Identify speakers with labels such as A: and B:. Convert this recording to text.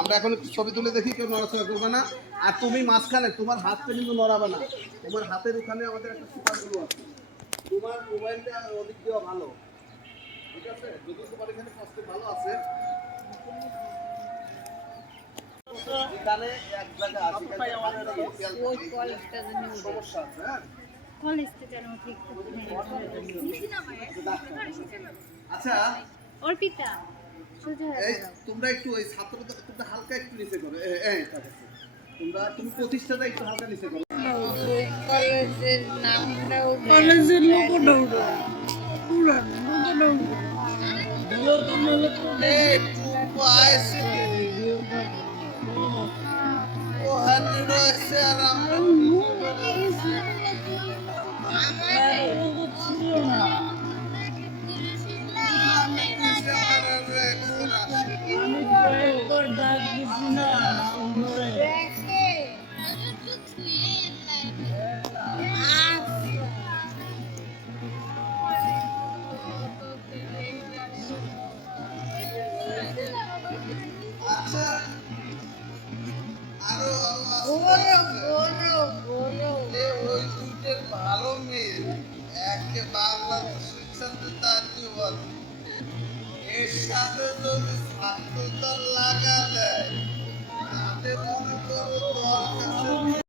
A: আমরা এখন ছবি তুলে দেখি, কেউ নড়াচড়া করবে না। আর তুমি মাঝখানে, তোমার হাতটা কিন্তু নড়াবে না। তোমার হাতের ওখানে আমাদের একটা সুপারগুলো আছে। তোমার মোবাইলটা ওদিক দেওয়া ভালো। ঠিক আছে? যদি তোমার এখানে ভালো আছে এখানে এক আছে সমস্যা আছে হ্যাঁ? আচ্ছা।
B: অর্পিতা
A: তোমরা একটু ওই ছাত্রদের তোমরা হালকা একটু নিচে করো। তোমরা তুমি প্রতিষ্ঠাটা একটু হালকা নিচে করো।
B: কলেজের নামটাও
C: কলেজের লোক দৌড়ো পুরান লোক দৌড়ো
A: রয়েছে আর আমরা
C: ছিল ধরে
A: আচ্ছা আরও এ ওই দুইটার ভালো মেয়ে। একে বাংলাদেশের সাথে তার জীবন। এর সাথে যদি ছাত্রতা